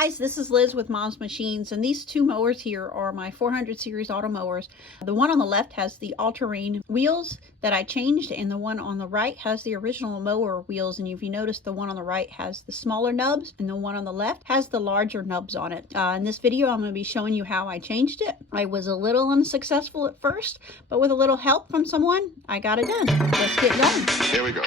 guys, this is Liz with Mom's Machines, and these two mowers here are my 400 series auto mowers. The one on the left has the all-terrain wheels that I changed, and the one on the right has the original mower wheels. And if you notice, the one on the right has the smaller nubs and the one on the left has the larger nubs on it. In this video, I'm going to be showing you how I changed it. I was a little unsuccessful at first, but with a little help from someone, I got it done. Let's get going. Here we go.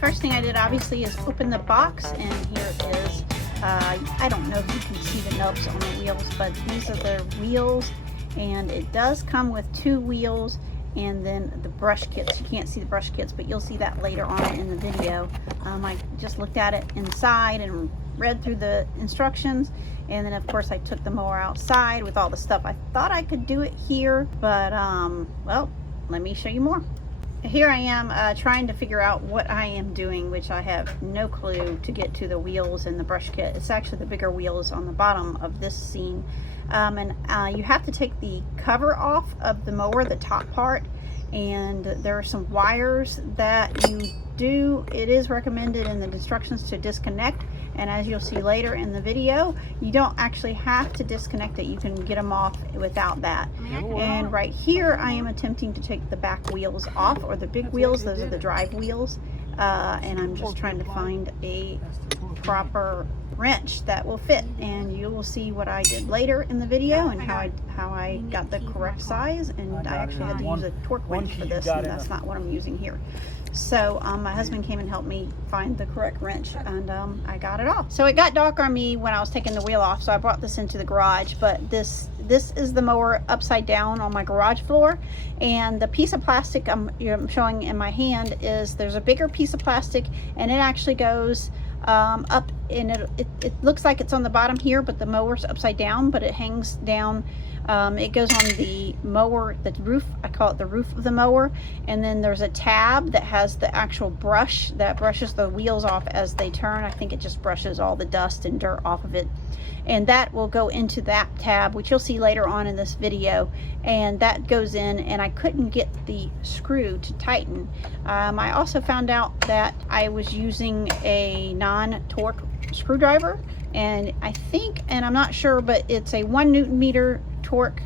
First thing I did obviously is open the box, and here it is. I don't know if you can see the nubs on the wheels, but these are the wheels, and it does come with two wheels and then the brush kits. You can't see the brush kits, but you'll see that later on in the video. I just looked at it inside and read through the instructions, and then of course I took the mower outside with all the stuff. I thought I could do it here, but well, let me show you more. Here I am trying to figure out what I am doing, which I have no clue, to get to the wheels and the brush kit. It's actually the bigger wheels on the bottom of this scene. You have to take the cover off of the mower, the top part, and there are some wires that you do. It is recommended in the instructions to disconnect, and as you'll see later in the video, you don't actually have to disconnect it. You can get them off without that. And right here I am attempting to take the back wheels off, or the big wheels. Those are the drive wheels, and I'm just trying to find a proper wrench that will fit, and you will see what I did later in the video and how I got the correct size. And I actually had to use a torque wrench for this, and that's not what I'm using here. So my husband came and helped me find the correct wrench, and I got it off. So it got dark on me when I was taking the wheel off, so I brought this into the garage. But this is the mower upside down on my garage floor, and the piece of plastic I'm showing in my hand is, there's a bigger piece of plastic, and it actually goes up, and it looks like it's on the bottom here, but the mower's upside down, but it hangs down. It goes on the mower, the roof. I call it the roof of the mower. And then there's a tab that has the actual brush that brushes the wheels off as they turn. I think it just brushes all the dust and dirt off of it, and that will go into that tab, which you'll see later on in this video. And that goes in, and I couldn't get the screw to tighten. I also found out that I was using a non-torque screwdriver, and I think, and I'm not sure, but it's a 1 Newton meter torque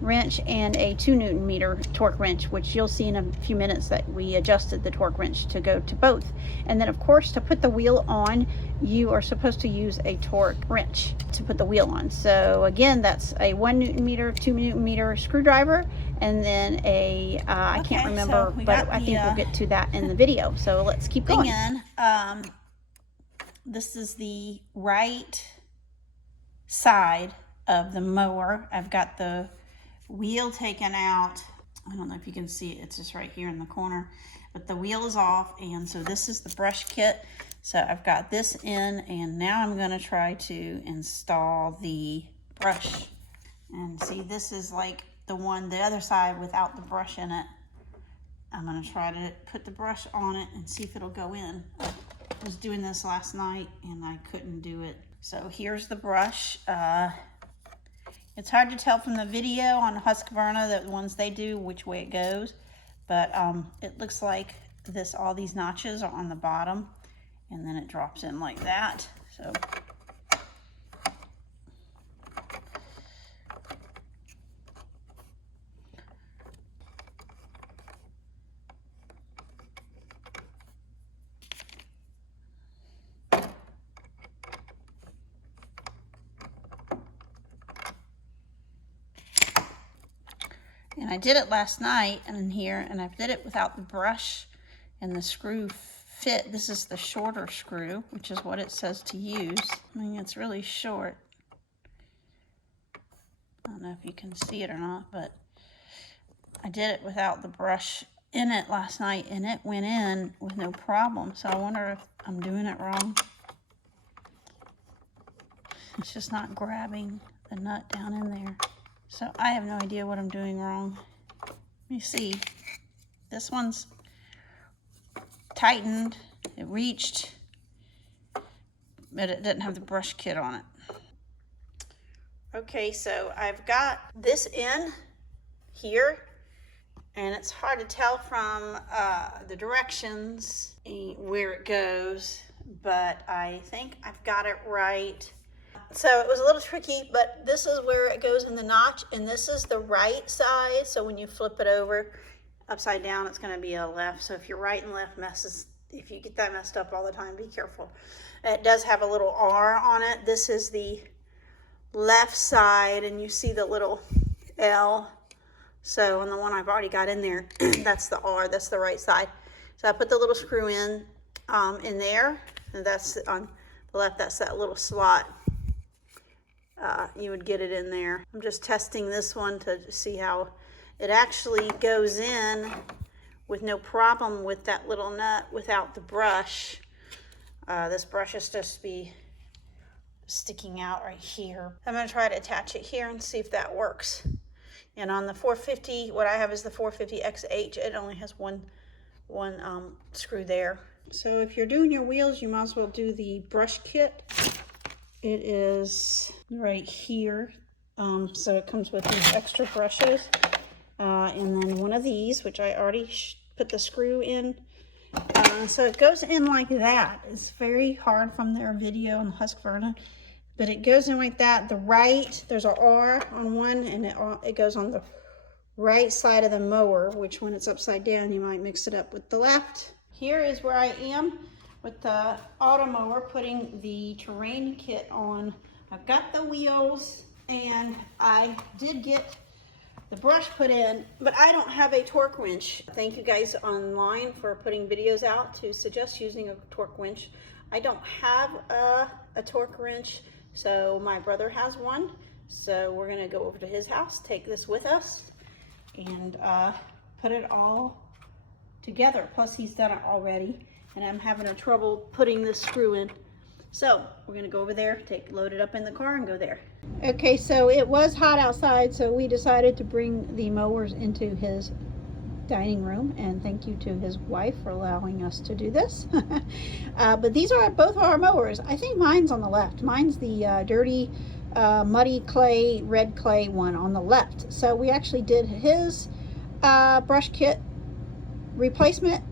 wrench and a 2 Newton meter torque wrench, which you'll see in a few minutes that we adjusted the torque wrench to go to both. And then of course, to put the wheel on, you are supposed to use a torque wrench to put the wheel on. So again, that's a 1 Newton meter, 2 Newton meter screwdriver, and then a I can't remember, so but I think we'll get to that in the video. So let's keep going. This is the right side of the mower. I've got the wheel taken out. I don't know if you can see it, it's just right here in the corner, but the wheel is off. And so this is the brush kit. So I've got this in, and now I'm going to try to install the brush. And see, this is like the other side without the brush in it. I'm going to try to put the brush on it and see if it'll go in. I was doing this last night and I couldn't do it. So here's the brush. It's hard to tell from the video on Husqvarna, the ones they do, which way it goes, but it looks like all these notches are on the bottom, and then it drops in like that. So and I did it last night in here, and I did it without the brush, and the screw fit. This is the shorter screw, which is what it says to use. I mean, it's really short. I don't know if you can see it or not, but I did it without the brush in it last night, and it went in with no problem. So I wonder if I'm doing it wrong. It's just not grabbing the nut down in there. So I have no idea what I'm doing wrong. Let me see. This one's tightened. It reached, but it didn't have the brush kit on it. Okay, so I've got this in here, and it's hard to tell from the directions where it goes, but I think I've got it right. So it was a little tricky, but this is where it goes in the notch, and this is the right side. So when you flip it over upside down, it's going to be a left. So if your right and left messes, if you get that messed up all the time, be careful. It does have a little R on it. This is the left side, and you see the little L. So on the one I've already got in there, that's the R, that's the right side. So I put the little screw in there, and that's on the left, that's that little slot. You would get it in there. I'm just testing this one to see how it actually goes in with no problem with that little nut without the brush. This brush is just to be sticking out right here. I'm going to try to attach it here and see if that works. And on the 450, what I have is the 450 XH. It only has one screw there. So if you're doing your wheels, you might as well do the brush kit. It is right here. So it comes with these extra brushes. And then one of these, which I already put the screw in. So it goes in like that. It's very hard from their video on Husqvarna. But it goes in like that. The right, there's an R on one, and it goes on the right side of the mower, which when it's upside down, you might mix it up with the left. Here is where I am with the Automower, putting the terrain kit on. I've got the wheels, and I did get the brush put in, but I don't have a torque wrench. Thank you guys online for putting videos out to suggest using a torque wrench. I don't have a torque wrench, so my brother has one. So we're gonna go over to his house, take this with us, and put it all together. Plus he's done it already, and I'm having a trouble putting this screw in. So we're gonna go over there, load it up in the car and go there. Okay, so it was hot outside, so we decided to bring the mowers into his dining room, and thank you to his wife for allowing us to do this. But these are both our mowers. I think mine's on the left. Mine's the dirty, muddy clay, red clay one on the left. So we actually did his brush kit replacement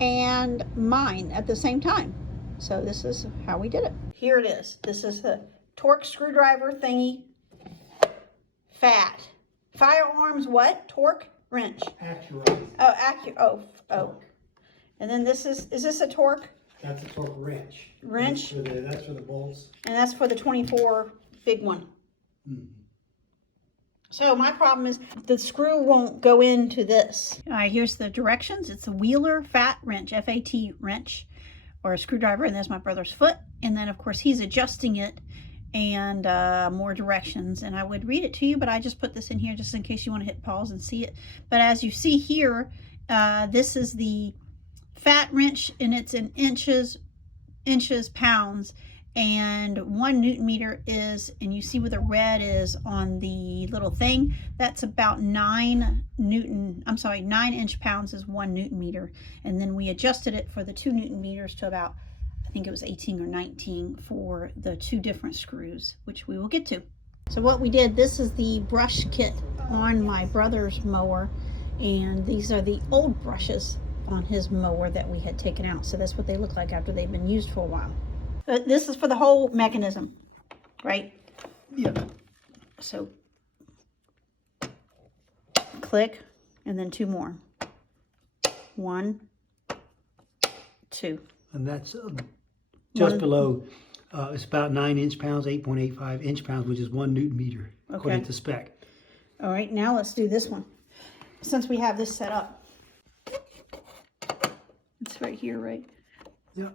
and mine at the same time. So this is how we did it. Here it is. This is the torque screwdriver thingy. F.A.T. Firearms what? Torque wrench. Accurate. Oh, oh. And then this is this a torque? That's a torque wrench. Wrench? That's for the bolts. And that's for the 24 big one. Mm-hmm. So my problem is the screw won't go into this. All right, here's the directions. It's a Wheeler F.A.T wrench, F.A.T wrench, or a screwdriver, and there's my brother's foot. And then, of course, he's adjusting it, and more directions. And I would read it to you, but I just put this in here just in case you want to hit pause and see it. But as you see here, this is the F.A.T wrench, and it's in inches, pounds. And 1 Newton meter is, and you see where the red is on the little thing, that's about 9 inch pounds is 1 Newton meter. And then we adjusted it for the 2 Newton meters to about, I think it was 18 or 19 for the 2 different screws, which we will get to. So what we did, this is the brush kit on my brother's mower, and these are the old brushes on his mower that we had taken out. So that's what they look like after they've been used for a while. But this is for the whole mechanism, right? Yeah. So click, and then 2 more. 1, 2. And that's just below, it's about 9 inch pounds, 8.85 inch pounds, which is 1 Newton meter, according to spec. All right, now let's do this one. Since we have this set up. It's right here, right? Yeah.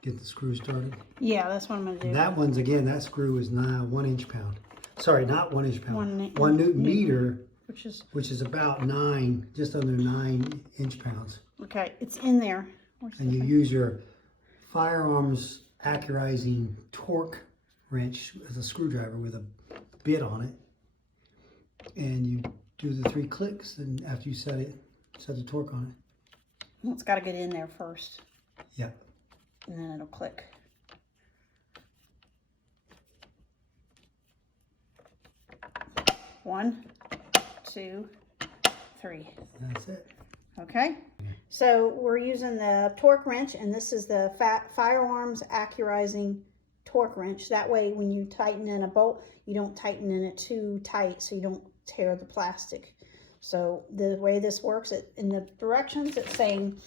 Get the screw started. Yeah, that's what I'm going to do. That one's, again, that screw is now 1 inch pound. Sorry, not 1 inch pound. 1 Newton meter, which is about 9, just under 9 inch pounds. Okay, it's in there. And you use your firearms accurizing torque wrench as a screwdriver with a bit on it. And you do the 3 clicks, and after you set the torque on it. Well, it's got to get in there first. Yeah. and then it'll click. One, two, three. That's it. Okay, so we're using the torque wrench, and this is the Firearms Accurizing torque wrench. That way when you tighten in a bolt, you don't tighten in it too tight so you don't tear the plastic. So the way this works, in the directions, it's saying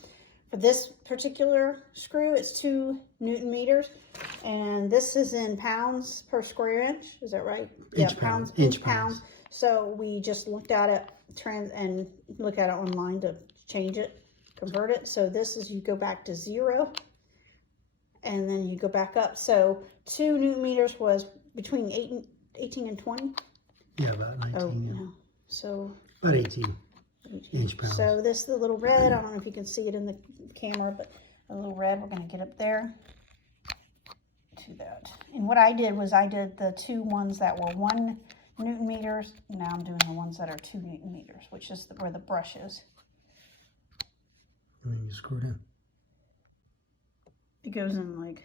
for this particular screw, it's 2 Newton meters, and this is in pounds per square inch. Is that right? Inch pounds. Inch pounds. So we just looked at it and look at it online to change it, convert it. So this is, you go back to 0, and then you go back up. So 2 Newton meters was between 18 and 20. Yeah, about 19. Oh, yeah. no. So About 18 inch pounds. so this is the little red. I don't know if you can see it in the camera, but a little red, we're going to get up there to that. And what I did was I did the 2 ones that were 1 Newton meters. Now I'm doing the ones that are 2 Newton meters, which is where the brush is. And then you screw it in. It goes in like...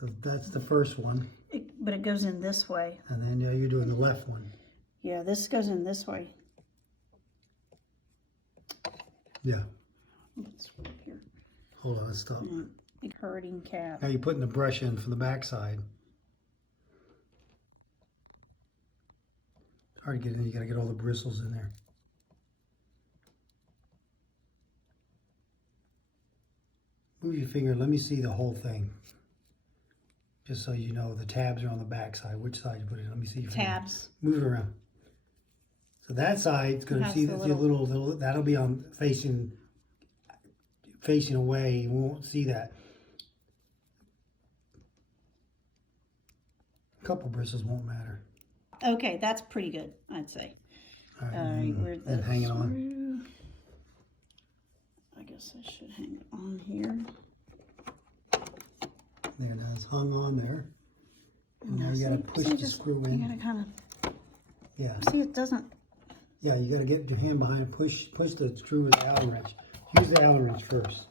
So that's the first one. But it goes in this way. And then yeah, you're doing the left one. Yeah, this goes in this way. Yeah. Let's put it here. Hold on, let's stop. Big hurting cat. Now you're putting the brush in for the back side. It's hard to get in. You got to get all the bristles in there. Move your finger. Let me see the whole thing. Just so you know, the tabs are on the back side. Which side you put it in? Let me see your finger. Tabs. Move it around. So that side's going to see the little, that'll be on facing away. You won't see that. A couple bristles won't matter. Okay, that's pretty good, I'd say. All right, and hang it on. I guess I should hang it on here. There, that's hung on there. And now you got to push the screw in. You got to kind of, Yeah. see, it doesn't. Yeah, you got to get your hand behind it, push the screw with the Allen wrench. Use the Allen wrench first.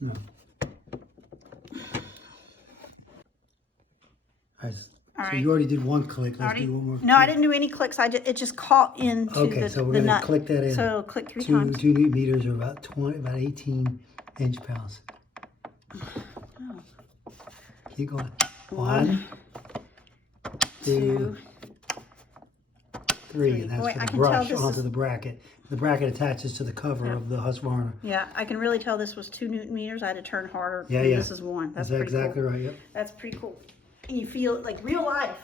No. So you already did one click. Let's do one more. No, I didn't do any clicks. It just caught into okay, so we're the gonna nut. click that in. So click 3 times. 2 Newton meters are about 18 inch pounds. Oh. Keep going. 1, 2, 3, and that's Wait, for I the can brush tell this onto is- the bracket. The bracket attaches to the cover of the Husqvarna. Yeah, I can really tell this was 2 Newton meters. I had to turn harder. Yeah, and yeah. This is 1. That's That's pretty exactly cool. right. Yep. That's pretty cool. And you feel it like real life.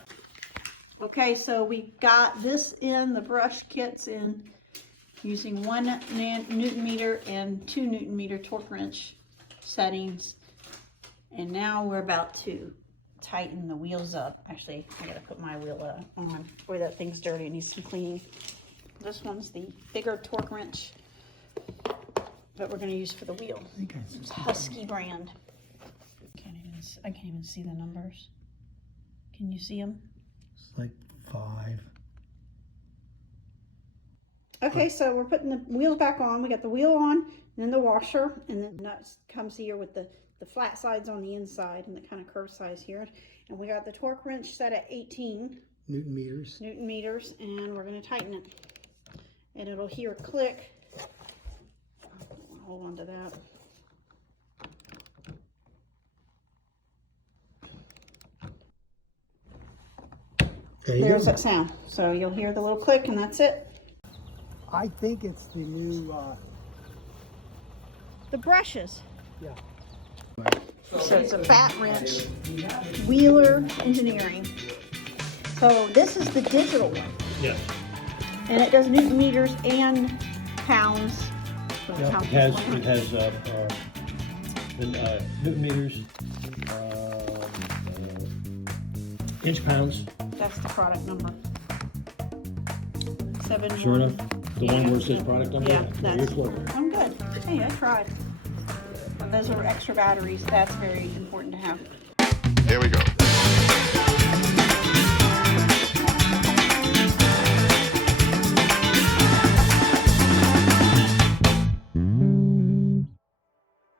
Okay, so we got this in, the brush kits in, using 1 Newton meter and 2 Newton meter torque wrench settings. And now we're about to tighten the wheels up. Actually, I gotta put my wheel on. Boy, that thing's dirty. It needs some cleaning. This one's the bigger torque wrench that we're gonna use for the wheel. It's Husky brand. I can't even see the numbers. Can you see them? It's like 5. Okay, so we're putting the wheels back on. We got the wheel on, and then the washer, and then nuts comes here with the flat sides on the inside and the kind of curved sides here. And we got the torque wrench set at 18 Newton meters. Newton meters, and we're going to tighten it. And it'll hear a click. Hold on to that. There's that sound. So you'll hear the little click, and that's it. I think it's the new. The brushes. Yeah. So it's a F.A.T wrench, Wheeler Engineering. So this is the digital one. Yeah. And it does Newton meters and pounds. So Yeah, pounds it has Newton meters, inch pounds. That's the product number. 7. Sure enough. The one where it says product number? Yeah, You're that's, close. I'm good. Hey, I tried. Those are extra batteries. That's very important to have.